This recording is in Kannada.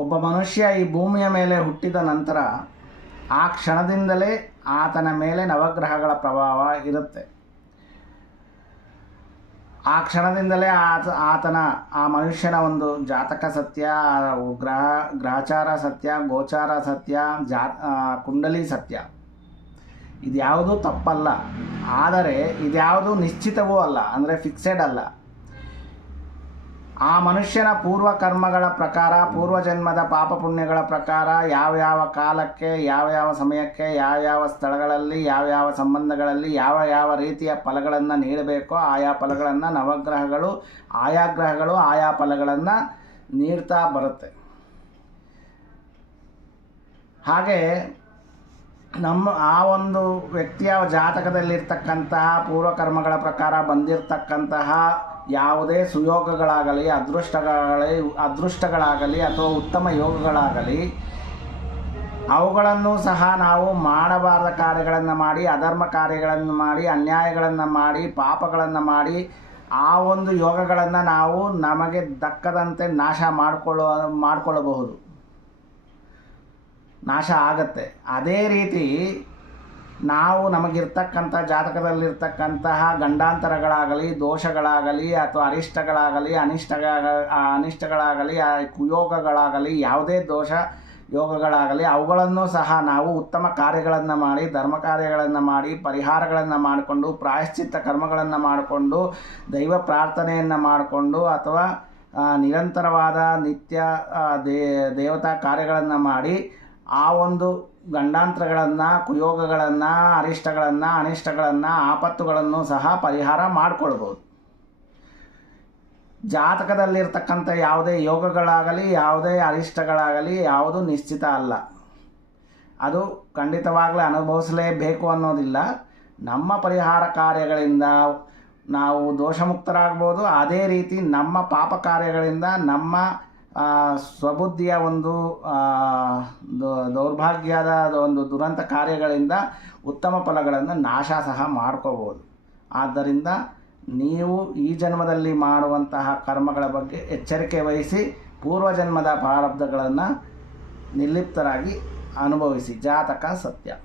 ಒಬ್ಬ ಮನುಷ್ಯ ಈ ಭೂಮಿಯ ಮೇಲೆ ಹುಟ್ಟಿದ ನಂತರ ಆ ಕ್ಷಣದಿಂದಲೇ ಆತನ ಮೇಲೆ ನವಗ್ರಹಗಳ ಪ್ರಭಾವ ಇರುತ್ತೆ. ಆ ಕ್ಷಣದಿಂದಲೇ ಆತನ ಆ ಮನುಷ್ಯನ ಒಂದು ಜಾತಕ ಸತ್ಯ, ಗ್ರಹಚಾರ ಸತ್ಯ, ಗೋಚಾರ ಸತ್ಯ, ಕುಂಡಲಿ ಸತ್ಯ. ಇದ್ಯಾವುದೂ ತಪ್ಪಲ್ಲ, ಆದರೆ ಇದ್ಯಾವುದೂ ನಿಶ್ಚಿತವೂ ಅಲ್ಲ, ಅಂದರೆ ಫಿಕ್ಸೆಡ್ ಅಲ್ಲ. ಆ ಮನುಷ್ಯನ ಪೂರ್ವ ಕರ್ಮಗಳ ಪ್ರಕಾರ, ಪೂರ್ವಜನ್ಮದ ಪಾಪ ಪುಣ್ಯಗಳ ಪ್ರಕಾರ ಯಾವ್ಯಾವ ಕಾಲಕ್ಕೆ, ಯಾವ್ಯಾವ ಸಮಯಕ್ಕೆ, ಯಾವ್ಯಾವ ಸ್ಥಳಗಳಲ್ಲಿ, ಯಾವ್ಯಾವ ಸಂಬಂಧಗಳಲ್ಲಿ ಯಾವ ರೀತಿಯ ಫಲಗಳನ್ನು ನೀಡಬೇಕೋ ಆಯಾ ಫಲಗಳನ್ನು ನವಗ್ರಹಗಳು, ಆಯಾ ಗ್ರಹಗಳು ಆಯಾ ಫಲಗಳನ್ನು ನೀಡ್ತಾ ಬರುತ್ತೆ. ಹಾಗೆ ನಮ್ಮ ಆ ಒಂದು ವ್ಯಕ್ತಿಯ ಜಾತಕದಲ್ಲಿರ್ತಕ್ಕಂತಹ ಪೂರ್ವಕರ್ಮಗಳ ಪ್ರಕಾರ ಬಂದಿರತಕ್ಕಂತಹ ಯಾವುದೇ ಸುಯೋಗಗಳಾಗಲಿ, ಅದೃಷ್ಟಗಳಾಗಲಿ ಅಥವಾ ಉತ್ತಮ ಯೋಗಗಳಾಗಲಿ, ಅವುಗಳನ್ನು ಸಹ ನಾವು ಮಾಡಬಾರದ ಕಾರ್ಯಗಳನ್ನು ಮಾಡಿ, ಅಧರ್ಮ ಕಾರ್ಯಗಳನ್ನು ಮಾಡಿ, ಅನ್ಯಾಯಗಳನ್ನು ಮಾಡಿ, ಪಾಪಗಳನ್ನು ಮಾಡಿ ಆ ಒಂದು ಯೋಗಗಳನ್ನು ನಾವು ನಮಗೆ ದಕ್ಕದಂತೆ ನಾಶ ಮಾಡಿಕೊಳ್ಳಬಹುದು, ನಾಶ ಆಗತ್ತೆ. ಅದೇ ರೀತಿ ನಾವು ನಮಗಿರ್ತಕ್ಕಂಥ ಜಾತಕದಲ್ಲಿರ್ತಕ್ಕಂತಹ ಗಂಡಾಂತರಗಳಾಗಲಿ, ದೋಷಗಳಾಗಲಿ ಅಥವಾ ಅನಿಷ್ಟಗಳಾಗಲಿ, ಕುಯೋಗಗಳಾಗಲಿ, ಯಾವುದೇ ದೋಷ ಯೋಗಗಳಾಗಲಿ ಅವುಗಳನ್ನು ಸಹ ನಾವು ಉತ್ತಮ ಕಾರ್ಯಗಳನ್ನು ಮಾಡಿ, ಧರ್ಮ ಕಾರ್ಯಗಳನ್ನು ಮಾಡಿ, ಪರಿಹಾರಗಳನ್ನು ಮಾಡಿಕೊಂಡು, ಪ್ರಾಯಶ್ಚಿತ್ತ ಕರ್ಮಗಳನ್ನು ಮಾಡಿಕೊಂಡು, ದೈವ ಪ್ರಾರ್ಥನೆಯನ್ನು ಮಾಡಿಕೊಂಡು ಅಥವಾ ನಿರಂತರವಾದ ನಿತ್ಯ ದೇವತಾ ಕಾರ್ಯಗಳನ್ನು ಮಾಡಿ ಆ ಒಂದು ಗಂಡಾಂತರಗಳನ್ನು, ಕುಯೋಗಗಳನ್ನು, ಅನಿಷ್ಟಗಳನ್ನು, ಆಪತ್ತುಗಳನ್ನು ಸಹ ಪರಿಹಾರ ಮಾಡಿಕೊಳ್ಬೋದು. ಜಾತಕದಲ್ಲಿರ್ತಕ್ಕಂಥ ಯಾವುದೇ ಯೋಗಗಳಾಗಲಿ, ಯಾವುದೇ ಅರಿಷ್ಟಗಳಾಗಲಿ ಯಾವುದು ನಿಶ್ಚಿತ ಅಲ್ಲ. ಅದು ಖಂಡಿತವಾಗಲೂ ಅನುಭವಿಸಲೇಬೇಕು ಅನ್ನೋದಿಲ್ಲ. ನಮ್ಮ ಪರಿಹಾರ ಕಾರ್ಯಗಳಿಂದ ನಾವು ದೋಷಮುಕ್ತರಾಗ್ಬೋದು. ಅದೇ ರೀತಿ ನಮ್ಮ ಪಾಪ ಕಾರ್ಯಗಳಿಂದ, ನಮ್ಮ ಸ್ವಬುದ್ಧಿಯ ಒಂದು ದೌರ್ಭಾಗ್ಯದ ಒಂದು ದುರಂತ ಕಾರ್ಯಗಳಿಂದ ಉತ್ತಮ ಫಲಗಳನ್ನು ನಾಶ ಸಹ ಮಾಡ್ಕೋಬೋದು. ಆದ್ದರಿಂದ ನೀವು ಈ ಜನ್ಮದಲ್ಲಿ ಮಾಡುವಂತಹ ಕರ್ಮಗಳ ಬಗ್ಗೆ ಎಚ್ಚರಿಕೆ ವಹಿಸಿ ಪೂರ್ವಜನ್ಮದ ಪ್ರಾರಬ್ಧಗಳನ್ನು ನಿರ್ಲಿಪ್ತರಾಗಿ ಅನುಭವಿಸಿ. ಜಾತಕ ಸತ್ಯ.